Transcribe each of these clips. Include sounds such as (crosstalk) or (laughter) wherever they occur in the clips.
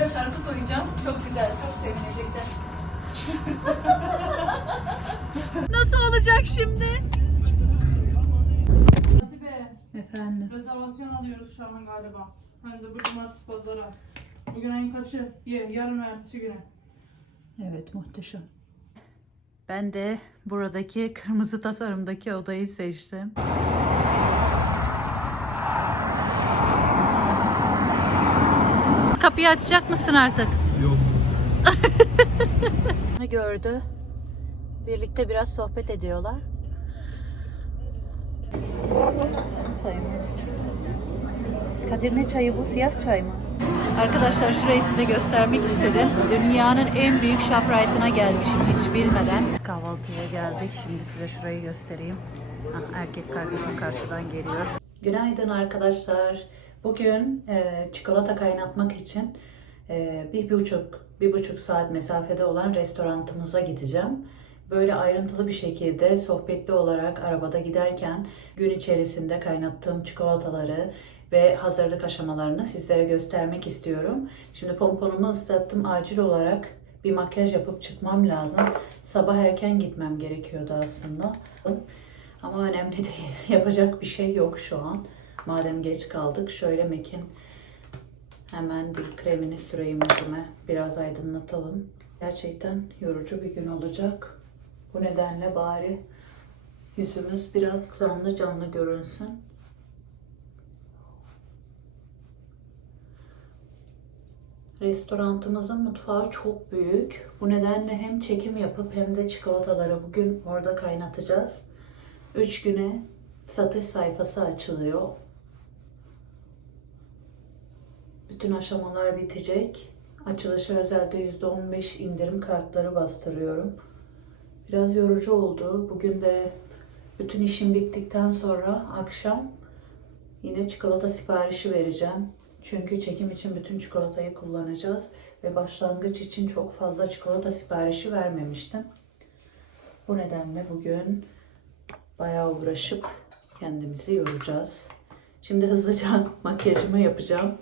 Buraya şarkı koyacağım. Çok güzel, çok sevinecekler. (laughs) Nasıl olacak şimdi? Hatice, Efendim. rezervasyon alıyoruz şu an galiba. Hem de bu cumartesi pazara. Bugün ayın kaçı? Ye, yarın ve ertesi güne. Evet muhteşem. Ben de buradaki kırmızı tasarımdaki odayı seçtim. Kapıyı açacak mısın artık? Yok. (laughs) gördü. Birlikte biraz sohbet ediyorlar. Kadir ne çayı bu? Siyah çay mı? Arkadaşlar şurayı size göstermek istedim. Dünyanın en büyük ShopRite'ına gelmişim hiç bilmeden. Kahvaltıya geldik. Şimdi size şurayı göstereyim. Ah, erkek kardeşim karşıdan geliyor. Günaydın arkadaşlar. Bugün e, çikolata kaynatmak için e, bir buçuk, bir buçuk saat mesafede olan restorantımıza gideceğim. Böyle ayrıntılı bir şekilde sohbetli olarak arabada giderken gün içerisinde kaynattığım çikolataları ve hazırlık aşamalarını sizlere göstermek istiyorum. Şimdi pomponumu ıslattım. Acil olarak bir makyaj yapıp çıkmam lazım. Sabah erken gitmem gerekiyordu aslında. Ama önemli değil. (laughs) Yapacak bir şey yok şu an. Madem geç kaldık şöyle Mekin hemen bir kremini süreyim yüzüme. Biraz aydınlatalım. Gerçekten yorucu bir gün olacak. Bu nedenle bari yüzümüz biraz canlı canlı görünsün. Restorantımızın mutfağı çok büyük. Bu nedenle hem çekim yapıp hem de çikolataları bugün orada kaynatacağız. 3 güne satış sayfası açılıyor. Bütün aşamalar bitecek. Açılışa özelde %15 indirim kartları bastırıyorum. Biraz yorucu oldu. Bugün de bütün işim bittikten sonra akşam yine çikolata siparişi vereceğim. Çünkü çekim için bütün çikolatayı kullanacağız ve başlangıç için çok fazla çikolata siparişi vermemiştim. Bu nedenle bugün bayağı uğraşıp kendimizi yoracağız. Şimdi hızlıca (laughs) makyajımı yapacağım.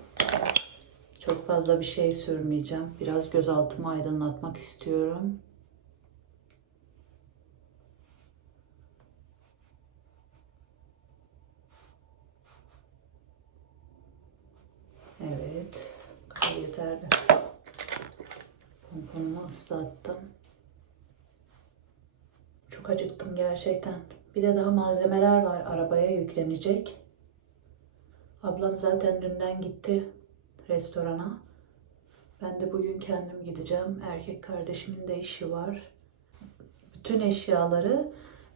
Çok fazla bir şey sürmeyeceğim. Biraz gözaltımı aydınlatmak istiyorum. Evet. Kadar yeterli. Pomponumu ıslattım. Çok acıktım gerçekten. Bir de daha malzemeler var arabaya yüklenecek. Ablam zaten dünden gitti restorana. Ben de bugün kendim gideceğim. Erkek kardeşimin de işi var. Bütün eşyaları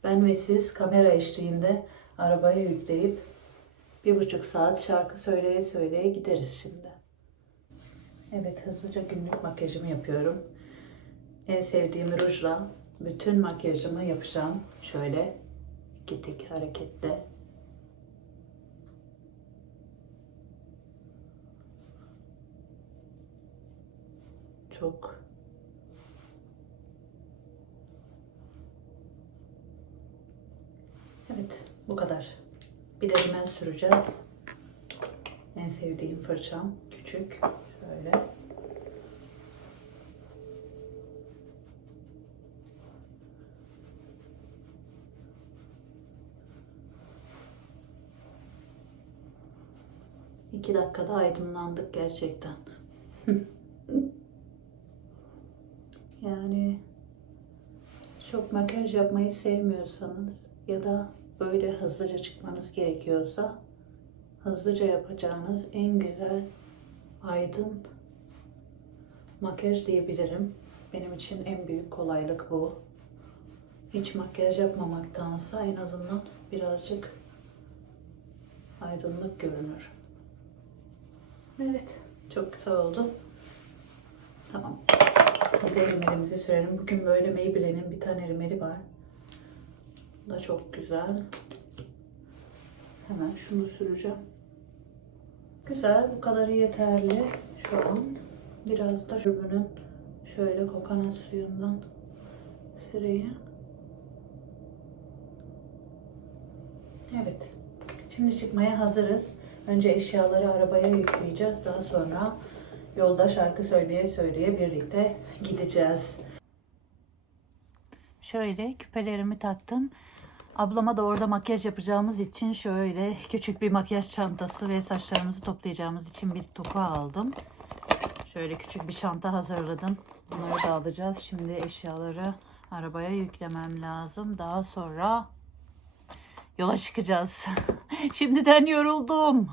ben ve siz kamera eşliğinde arabaya yükleyip bir buçuk saat şarkı söyleye söyleye gideriz şimdi. Evet hızlıca günlük makyajımı yapıyorum. En sevdiğim rujla bütün makyajımı yapacağım. Şöyle iki tek hareketle. Çok Evet bu kadar. Bir de rimel süreceğiz. En sevdiğim fırçam küçük. Şöyle. İki dakikada aydınlandık gerçekten. (laughs) yani çok makyaj yapmayı sevmiyorsanız ya da böyle hızlıca çıkmanız gerekiyorsa hızlıca yapacağınız en güzel aydın makyaj diyebilirim. Benim için en büyük kolaylık bu. Hiç makyaj yapmamaktansa en azından birazcık aydınlık görünür. Evet, çok güzel oldu. Tamam. Bir de rimelimizi sürelim. Bugün böyle Maybelline'in bir tane rimeli var. Bu da çok güzel. Hemen şunu süreceğim. Güzel, bu kadarı yeterli şu an. Biraz da şurbunun şöyle kokonat suyundan süreyim. Evet. Şimdi çıkmaya hazırız. Önce eşyaları arabaya yükleyeceğiz. Daha sonra Yolda şarkı söyleye söyleye birlikte gideceğiz. Şöyle küpelerimi taktım. Ablama da orada makyaj yapacağımız için şöyle küçük bir makyaj çantası ve saçlarımızı toplayacağımız için bir toka aldım. Şöyle küçük bir çanta hazırladım. Bunları da alacağız. Şimdi eşyaları arabaya yüklemem lazım. Daha sonra yola çıkacağız. (laughs) Şimdiden yoruldum.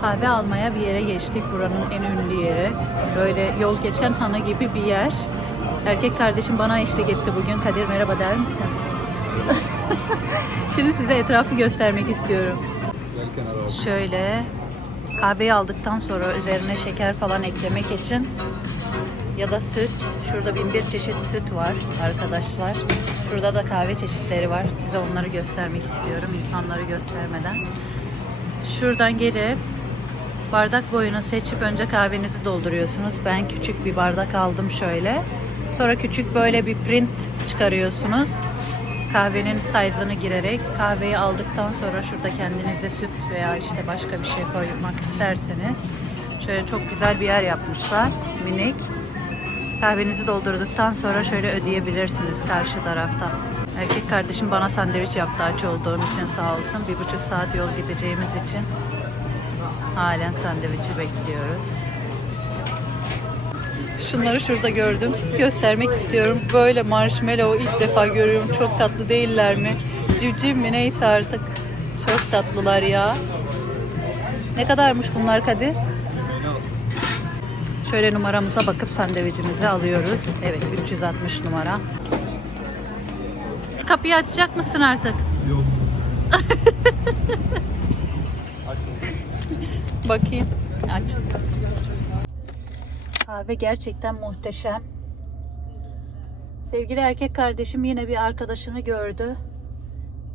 Kahve almaya bir yere geçtik. Buranın en ünlü yeri. Böyle yol geçen hanı gibi bir yer. Erkek kardeşim bana eşlik etti bugün. Kadir merhaba der misin? (laughs) Şimdi size etrafı göstermek istiyorum. Şöyle kahveyi aldıktan sonra üzerine şeker falan eklemek için ya da süt. Şurada bin bir çeşit süt var arkadaşlar. Şurada da kahve çeşitleri var. Size onları göstermek istiyorum insanları göstermeden. Şuradan gelip bardak boyunu seçip önce kahvenizi dolduruyorsunuz. Ben küçük bir bardak aldım şöyle. Sonra küçük böyle bir print çıkarıyorsunuz. Kahvenin size'ını girerek kahveyi aldıktan sonra şurada kendinize süt veya işte başka bir şey koymak isterseniz şöyle çok güzel bir yer yapmışlar. Minik. Kahvenizi doldurduktan sonra şöyle ödeyebilirsiniz karşı tarafta. Erkek kardeşim bana sandviç yaptı aç olduğum için sağ olsun. Bir buçuk saat yol gideceğimiz için halen sandviçi bekliyoruz. Şunları şurada gördüm. Göstermek istiyorum. Böyle marshmallow ilk defa görüyorum. Çok tatlı değiller mi? Civciv mi neyse artık. Çok tatlılar ya. Ne kadarmış bunlar Kadir? Şöyle numaramıza bakıp sandviçimizi alıyoruz. Evet 360 numara. Kapıyı açacak mısın artık? Yok. (laughs) Bakayım. Aç. Kahve gerçekten muhteşem. Sevgili erkek kardeşim yine bir arkadaşını gördü.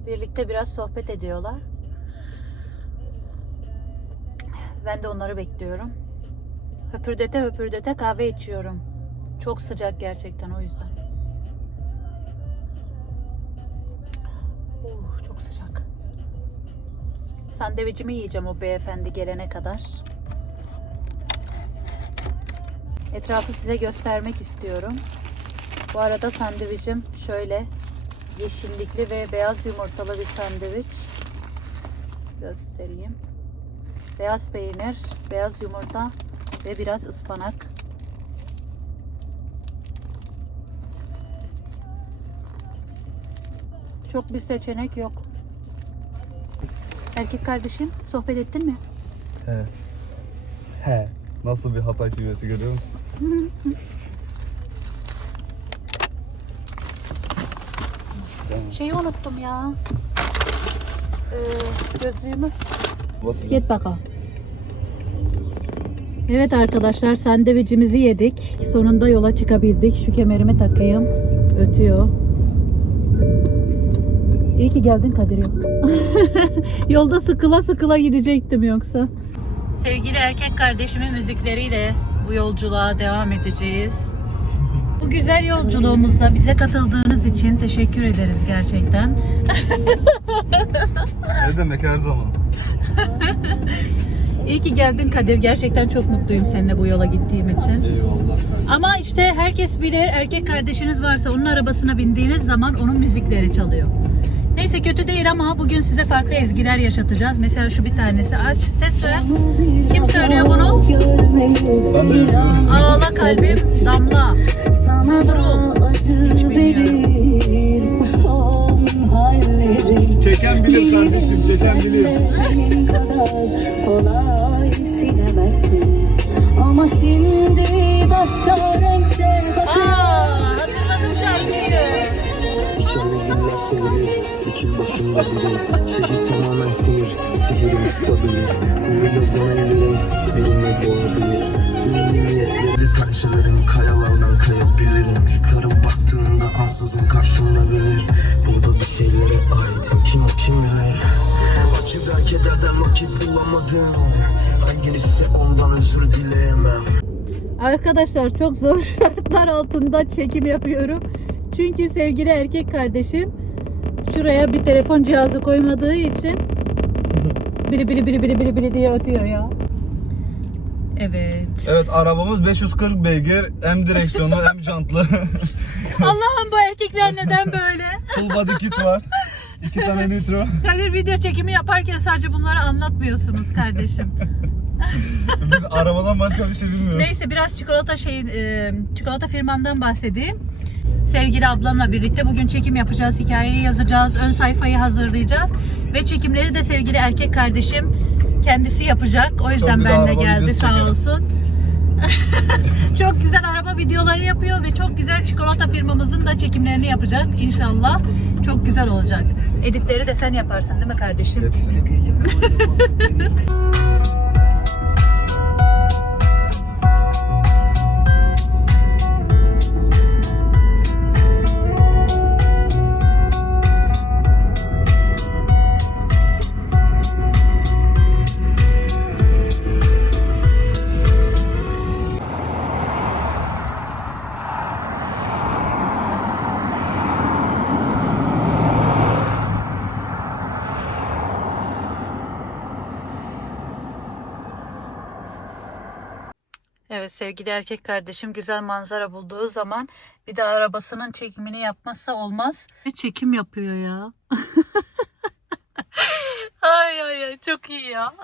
Birlikte biraz sohbet ediyorlar. Ben de onları bekliyorum. Höpürdete höpürdete kahve içiyorum. Çok sıcak gerçekten o yüzden. Oh, çok sıcak. Sandviçimi yiyeceğim o beyefendi gelene kadar. Etrafı size göstermek istiyorum. Bu arada sandviçim şöyle yeşillikli ve beyaz yumurtalı bir sandviç. Göstereyim. Beyaz peynir, beyaz yumurta ve biraz ıspanak. Çok bir seçenek yok. Erkek kardeşim sohbet ettin mi? He. He. Nasıl bir hata şivesi görüyor musun? (laughs) Şeyi unuttum ya. Ee, gözlüğümü. Git bakalım. Evet arkadaşlar sandviçimizi yedik. Sonunda yola çıkabildik. Şu kemerimi takayım. Ötüyor. İyi ki geldin Kadir yok. (laughs) Yolda sıkıla sıkıla gidecektim yoksa. Sevgili erkek kardeşimin müzikleriyle bu yolculuğa devam edeceğiz. (laughs) Bu güzel yolculuğumuzda bize katıldığınız için teşekkür ederiz gerçekten. Ne demek her zaman? (laughs) İyi ki geldin Kadir. Gerçekten çok mutluyum seninle bu yola gittiğim için. Eyvallah. Ama işte herkes bilir erkek kardeşiniz varsa onun arabasına bindiğiniz zaman onun müzikleri çalıyor. Neyse kötü değil ama bugün size farklı ezgiler yaşatacağız. Mesela şu bir tanesi aç. Ses ver. Kim söylüyor bunu? Ağla kalbim damla. Acı Hiç bilmiyorum. Çeken bilir kardeşim, çeken bilir. Kolay silemezsin Ama şimdi başka renkte bakıyorum Sevilir İçim başımda biri Şehir tamamen sinir Sihirim tutabilir Bunu gözden ellerim Benimle boğabilir. Tüm niyetleri Pençelerim kayalardan kayabilirim Çıkarıp baktığında ansızın karşımda bilir. Burada bir şeylere aitim Kim o kim bilir? Acıdan kederden vakit bulamadım. Hangisi ondan özür dileyemem Arkadaşlar çok zor (laughs) şartlar altında çekim yapıyorum. Çünkü sevgili erkek kardeşim şuraya bir telefon cihazı koymadığı için (laughs) biri biri biri biri biri biri diye ötüyor ya. Evet. Evet arabamız 540 beygir. Hem direksiyonlu hem jantlı. (laughs) Allah'ım bu erkekler neden böyle? (laughs) Full body kit var. İki tane nitro. Kadir video çekimi yaparken sadece bunları anlatmıyorsunuz kardeşim. Biz arabadan başka bir şey bilmiyoruz. Neyse biraz çikolata şeyin e, çikolata firmamdan bahsedeyim. Sevgili ablamla birlikte bugün çekim yapacağız, hikayeyi yazacağız, ön sayfayı hazırlayacağız ve çekimleri de sevgili erkek kardeşim kendisi yapacak. O yüzden güzel benimle araba geldi videosu sağ çekelim. olsun. (laughs) çok güzel araba videoları yapıyor ve çok güzel çikolata firmamızın da çekimlerini yapacak inşallah. Çok güzel olacak. Editleri de sen yaparsın değil mi kardeşim? (laughs) sevgili erkek kardeşim güzel manzara bulduğu zaman bir de arabasının çekimini yapmazsa olmaz. Bir çekim yapıyor ya. (laughs) ay ay ay çok iyi ya. (laughs)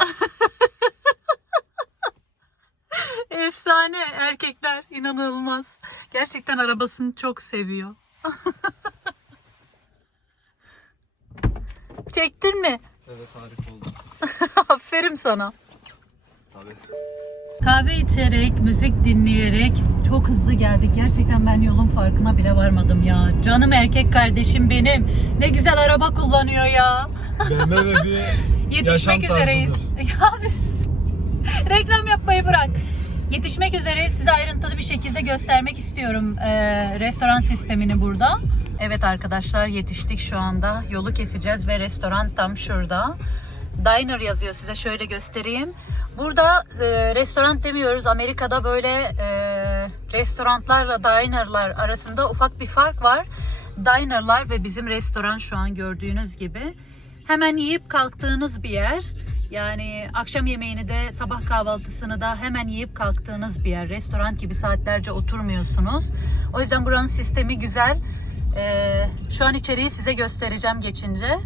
Efsane erkekler inanılmaz. Gerçekten arabasını çok seviyor. (laughs) Çektin mi? Evet harika oldu. Aferin sana. Tabii. Kahve içerek, müzik dinleyerek çok hızlı geldik. Gerçekten ben yolun farkına bile varmadım ya. Canım erkek kardeşim benim. Ne güzel araba kullanıyor ya. BMW bir (laughs) Yetişmek üzereyiz. (laughs) Ya biz reklam yapmayı bırak. Yetişmek üzereyiz. Size ayrıntılı bir şekilde göstermek istiyorum ee, restoran sistemini burada. Evet arkadaşlar yetiştik şu anda. Yolu keseceğiz ve restoran tam şurada. Diner yazıyor size şöyle göstereyim. Burada e, restoran demiyoruz. Amerika'da böyle e, restoranlarla dinerlar arasında ufak bir fark var. Dinerlar ve bizim restoran şu an gördüğünüz gibi hemen yiyip kalktığınız bir yer. Yani akşam yemeğini de sabah kahvaltısını da hemen yiyip kalktığınız bir yer. Restoran gibi saatlerce oturmuyorsunuz. O yüzden buranın sistemi güzel. Ee, şu an içeriği size göstereceğim geçince.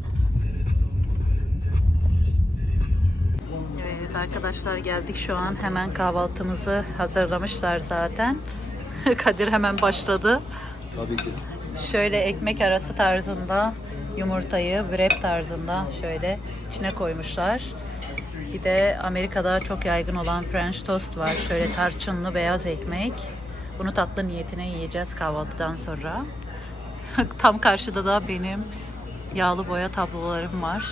Evet arkadaşlar geldik şu an. Hemen kahvaltımızı hazırlamışlar zaten. (laughs) Kadir hemen başladı. Tabii ki. Şöyle ekmek arası tarzında yumurtayı wrap tarzında şöyle içine koymuşlar. Bir de Amerika'da çok yaygın olan French toast var. Şöyle tarçınlı beyaz ekmek. Bunu tatlı niyetine yiyeceğiz kahvaltıdan sonra. (laughs) Tam karşıda da benim yağlı boya tablolarım var.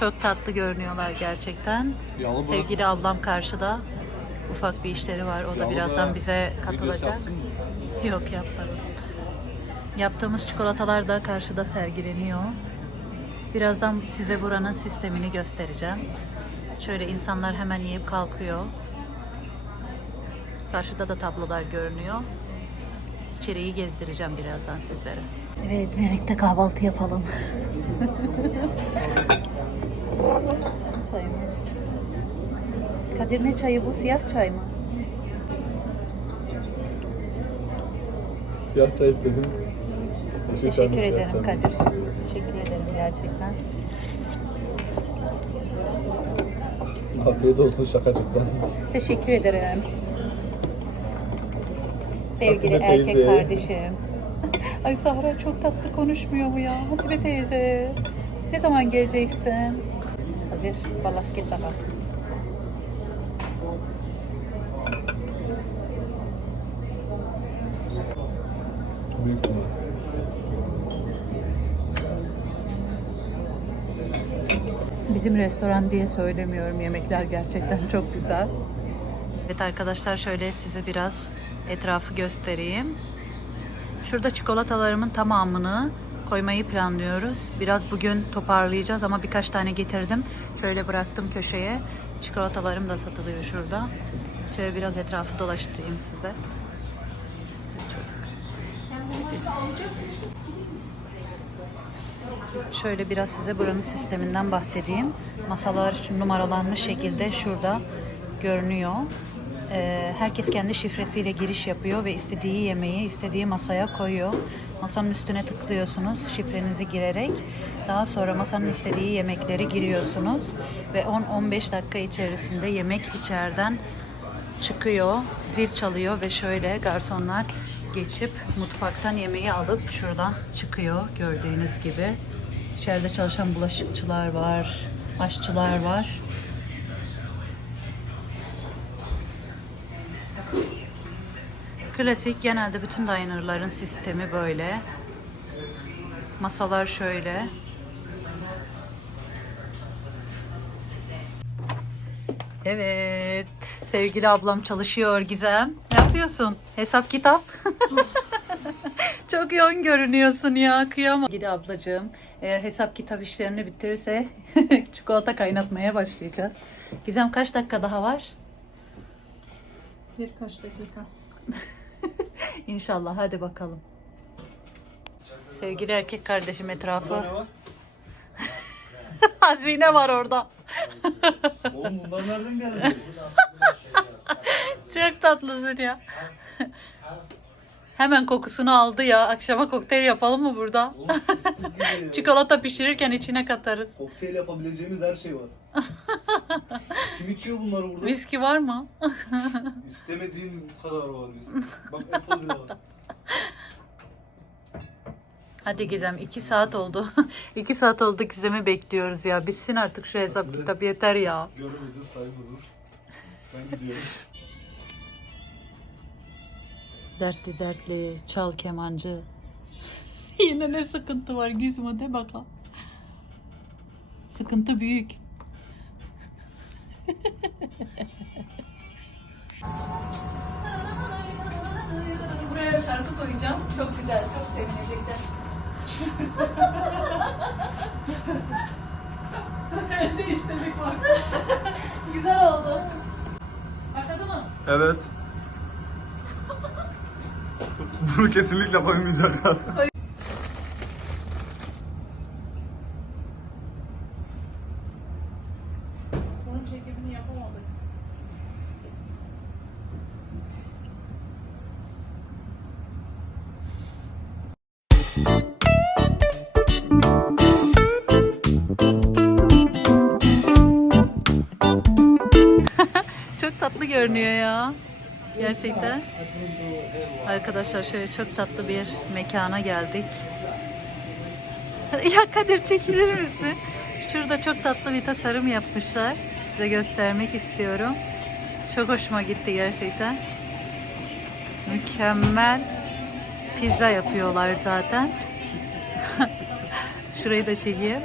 Çok tatlı görünüyorlar gerçekten. Yağlı boya- Sevgili ablam karşıda. Ufak bir işleri var. O da birazdan bize katılacak. Yok yapmadım. Yaptığımız çikolatalar da karşıda sergileniyor. Birazdan size buranın sistemini göstereceğim. Şöyle insanlar hemen yiyip kalkıyor. Karşıda da tablolar görünüyor. İçeriği gezdireceğim birazdan sizlere. Evet, birlikte kahvaltı yapalım. (laughs) Çay mı? Kadir ne çayı bu? Siyah çay mı? Siyah çay istedim. Teşekkür ederim Kadir. Teşekkür ederim gerçekten. Afiyet olsun şakacıktan. Teşekkür ederim. Sevgili Hasibe erkek teyze. kardeşim. Ay Sahra çok tatlı konuşmuyor mu ya? Hasibe teyze. Ne zaman geleceksin? Bak. Büyük ihtimal. Bizim restoran diye söylemiyorum. Yemekler gerçekten çok güzel. Evet arkadaşlar şöyle size biraz etrafı göstereyim. Şurada çikolatalarımın tamamını koymayı planlıyoruz. Biraz bugün toparlayacağız ama birkaç tane getirdim. Şöyle bıraktım köşeye. Çikolatalarım da satılıyor şurada. Şöyle biraz etrafı dolaştırayım size. Şöyle biraz size buranın sisteminden bahsedeyim. Masalar numaralanmış şekilde şurada görünüyor. Ee, herkes kendi şifresiyle giriş yapıyor ve istediği yemeği istediği masaya koyuyor. Masanın üstüne tıklıyorsunuz şifrenizi girerek. Daha sonra masanın istediği yemekleri giriyorsunuz ve 10-15 dakika içerisinde yemek içeriden çıkıyor, zil çalıyor ve şöyle garsonlar geçip mutfaktan yemeği alıp şuradan çıkıyor gördüğünüz gibi. İçeride çalışan bulaşıkçılar var, aşçılar var. Klasik genelde bütün dinerların sistemi böyle. Masalar şöyle. Evet, sevgili ablam çalışıyor Gizem. Ne yapıyorsun? Hesap kitap. (laughs) Çok yoğun görünüyorsun ya, kıyamam. Sevgili ablacığım, eğer hesap kitap işlerini bitirirse (laughs) çikolata kaynatmaya başlayacağız. Gizem kaç dakika daha var? Birkaç dakika. İnşallah, hadi bakalım. Sevgili erkek kardeşim etrafı. (laughs) Hazine var orada. Oğlum bunlar nereden geldi? (laughs) Çok tatlısın ya. Hemen kokusunu aldı ya. Akşama kokteyl yapalım mı burada? Oğlum ya. (laughs) Çikolata pişirirken içine katarız. Kokteyl yapabileceğimiz her şey var. (laughs) Kim içiyor bunları burada? Viski var mı? (laughs) İstemediğin bu kadar var biz. Bak Apple bile var. Hadi Gizem 2 saat oldu. 2 saat oldu Gizem'i bekliyoruz ya. Bitsin artık şu hesap Nasıl? kitap yeter ya. Görmedin saymadın. Ben gidiyorum. Dertli dertli çal kemancı. (laughs) Yine ne sıkıntı var Gizmo de bakalım. Sıkıntı büyük. (laughs) Buraya şarkı koyacağım. Çok güzel, çok sevinecekler. (laughs) El değiştirdik bak. güzel oldu. Başladı mı? Evet. Bunu kesinlikle koymayacaklar. Bunun çekimini yapamadık. (laughs) Çok tatlı görünüyor ya. Gerçekten. Arkadaşlar şöyle çok tatlı bir mekana geldik. ya Kadir çekilir misin? Şurada çok tatlı bir tasarım yapmışlar. Size göstermek istiyorum. Çok hoşuma gitti gerçekten. Mükemmel pizza yapıyorlar zaten. (laughs) Şurayı da çekeyim.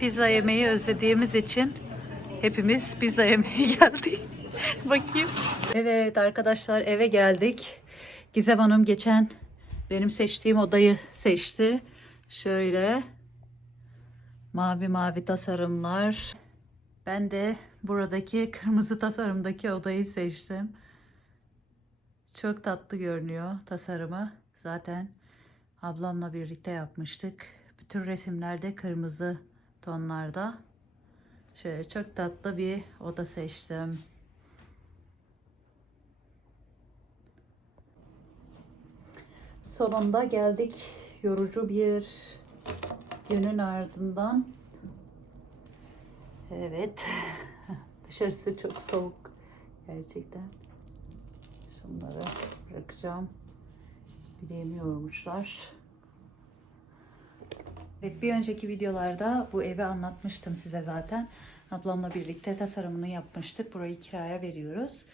Pizza yemeği özlediğimiz için hepimiz pizza yemeye (laughs) geldik. Bakayım. Evet arkadaşlar eve geldik. Gizem Hanım geçen benim seçtiğim odayı seçti. Şöyle mavi mavi tasarımlar. Ben de buradaki kırmızı tasarımdaki odayı seçtim. Çok tatlı görünüyor tasarımı. Zaten ablamla birlikte yapmıştık. Bütün resimlerde kırmızı tonlarda. Şöyle çok tatlı bir oda seçtim. Sonunda geldik yorucu bir günün ardından. Evet. (laughs) Dışarısı çok soğuk gerçekten. Şunları bırakacağım. Bileğimi yormuşlar. Evet bir önceki videolarda bu evi anlatmıştım size zaten. Ablamla birlikte tasarımını yapmıştık. Burayı kiraya veriyoruz.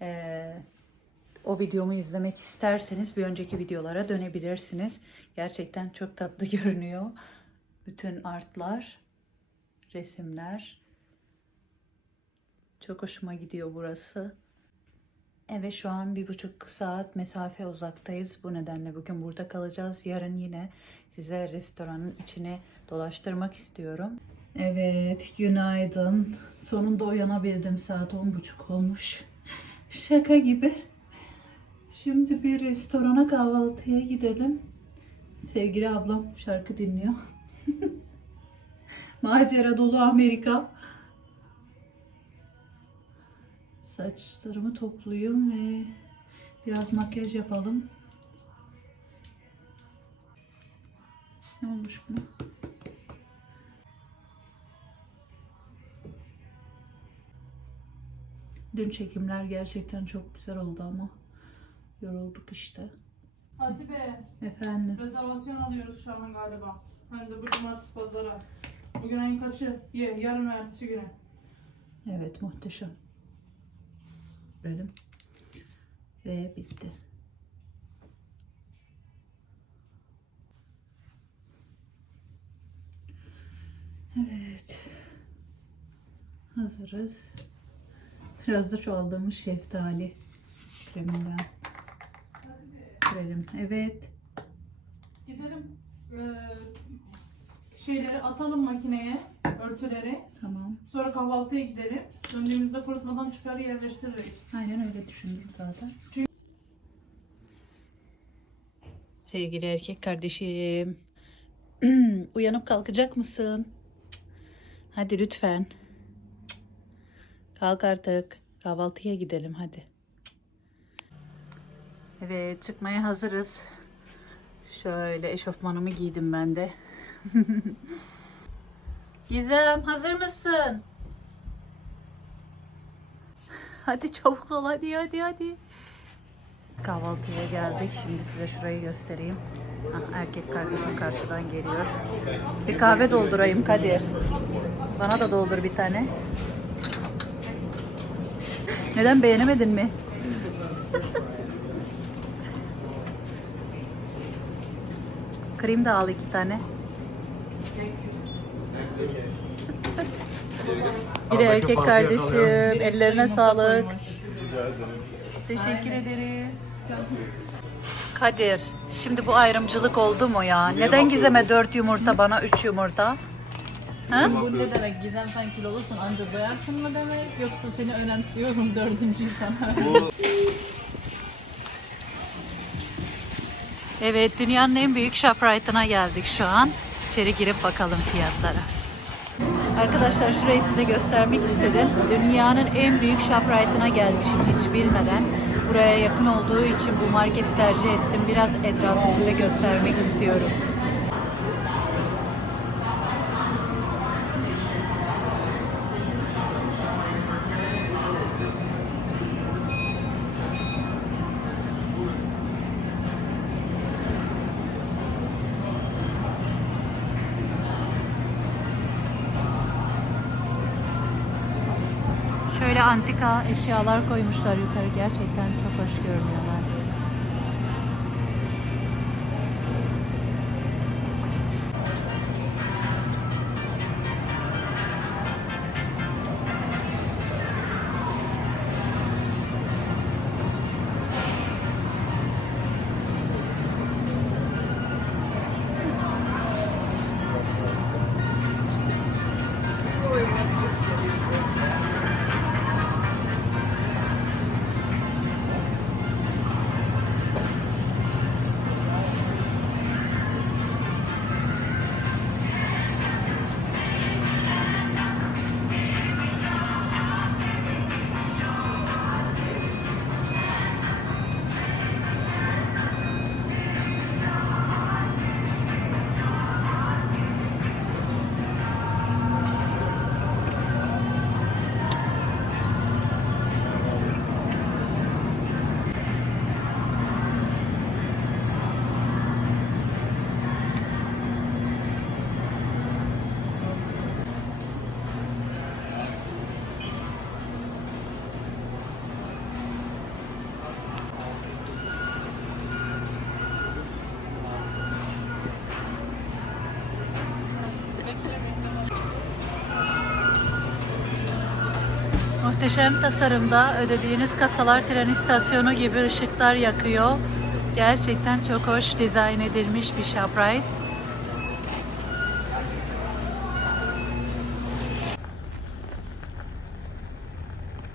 Ee, o videomu izlemek isterseniz bir önceki videolara dönebilirsiniz. Gerçekten çok tatlı (laughs) görünüyor. Bütün artlar, resimler. Çok hoşuma gidiyor burası. Evet şu an bir buçuk saat mesafe uzaktayız. Bu nedenle bugün burada kalacağız. Yarın yine size restoranın içine dolaştırmak istiyorum. Evet günaydın. Sonunda uyanabildim. Saat on buçuk olmuş. Şaka gibi. Şimdi bir restorana kahvaltıya gidelim. Sevgili ablam şarkı dinliyor. (laughs) Macera dolu Amerika. Saçlarımı toplayayım ve biraz makyaj yapalım. Ne olmuş bu? Dün çekimler gerçekten çok güzel oldu ama yorulduk işte. Hatice, Efendim. rezervasyon alıyoruz şu an galiba. Hem de bu cumartesi pazara. Bugün ayın kaçı? Ye, yarın ve ertesi güne. Evet muhteşem. Verelim. Ve bitti. Evet. Hazırız. Biraz da çoğaldığımız şeftali kreminden. Verelim. Evet. Gidelim. Ee, şeyleri atalım makineye, örtüleri. Tamam. Sonra kahvaltıya gidelim. Döndüğümüzde kurutmadan çıkar yerleştiririz. Aynen öyle düşündüm zaten. Sevgili erkek kardeşim. (clears throat) Uyanıp kalkacak mısın? Hadi lütfen. Kalk artık. Kahvaltıya gidelim hadi. Evet çıkmaya hazırız. Şöyle eşofmanımı giydim ben de. (laughs) Gizem hazır mısın? Hadi çabuk ol hadi hadi hadi. Kahvaltıya geldik. Şimdi size şurayı göstereyim. Ah, erkek kardeşim karşıdan geliyor. Bir kahve doldurayım Kadir. Bana da doldur bir tane. Neden beğenemedin mi? Krem de al iki tane. Bir de erkek kardeşim. Ellerine sağlık. Teşekkür ederiz. Kadir, şimdi bu ayrımcılık oldu mu ya? Neden Gizem'e 4 yumurta, bana 3 yumurta? Ha? Bu ne demek? Gizem sen kilolusun anca doyarsın mı demek? Yoksa seni önemsiyorum dördüncüyü sana. Evet, dünyanın en büyük Shoprite'ına geldik şu an. İçeri girip bakalım fiyatlara. Arkadaşlar şurayı size göstermek istedim. Dünyanın en büyük Shoprite'ına gelmişim hiç bilmeden. Buraya yakın olduğu için bu marketi tercih ettim. Biraz etrafı size göstermek istiyorum. Eşyalar koymuşlar yukarı. Gerçekten çok hoş görünüyorlar. Muhteşem tasarımda ödediğiniz kasalar tren istasyonu gibi ışıklar yakıyor. Gerçekten çok hoş dizayn edilmiş bir ShopRite.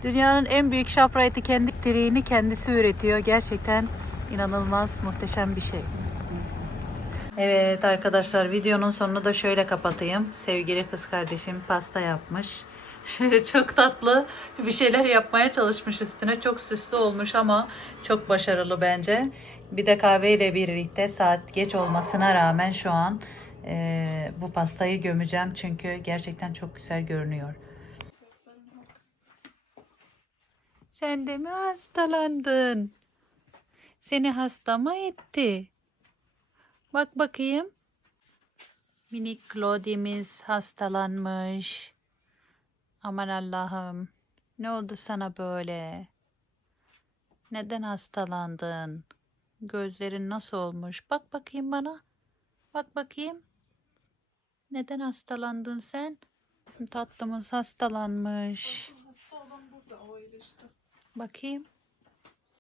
Dünyanın en büyük ShopRite'ı kendi elektriğini kendisi üretiyor. Gerçekten inanılmaz muhteşem bir şey. Evet arkadaşlar videonun sonunu da şöyle kapatayım. Sevgili kız kardeşim pasta yapmış. Şöyle çok tatlı bir şeyler yapmaya çalışmış üstüne. Çok süslü olmuş ama çok başarılı bence. Bir de kahveyle birlikte saat geç olmasına rağmen şu an eee, bu pastayı gömeceğim. Çünkü gerçekten çok güzel görünüyor. Sen de mi hastalandın? Seni hasta mı etti? Bak bakayım. Minik Claudie'miz hastalanmış. Aman Allah'ım. Ne oldu sana böyle? Neden hastalandın? Gözlerin nasıl olmuş? Bak bakayım bana. Bak bakayım. Neden hastalandın sen? Bizim tatlımız hastalanmış. Hasta olan burada o öyle işte. Bakayım.